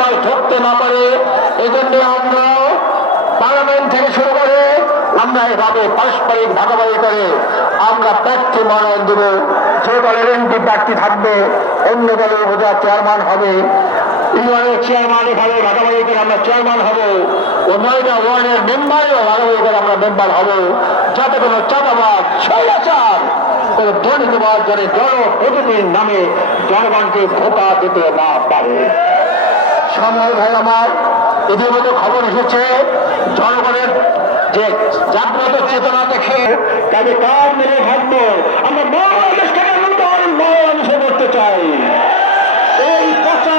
সবাই ঢুকতে না পারে। এই জন্য আমরা পার্লামেন্ট থেকে শুরু করে আমরা এভাবে পারস্পরিক ভাগাভাগি করে আমরা প্রার্থী মনোনয়ন দেব। যে দলের এমপি প্রার্থী থাকবে অন্য দলের বোঝা চেয়ারম্যান হবে, ইউনিয়নের চেয়ারম্যান এভাবে ভাগাভাগি করে আমরা চেয়ারম্যান হব, ও 9টা ওয়ার্ডের মেম্বারও ভাগাভাগি করে আমরা মেম্বার হব, যাতে কোনো চাঁদাবাদ স্বৈরাচার কোনো দুর্নীতিবাদ যেন জনপ্রতিনিধির নামে জনগণকে ভোটা দিতে না পারে। সময় ভাই আমার ইতিমধ্যে খবর এসেছে জনগণের যে জাগ্রত চেতনা দেখে তাদের কাজ মেরে ভাববো আমরা বাংলাদেশকে নতুন বাংলাদেশে করতে চাই। এই পচা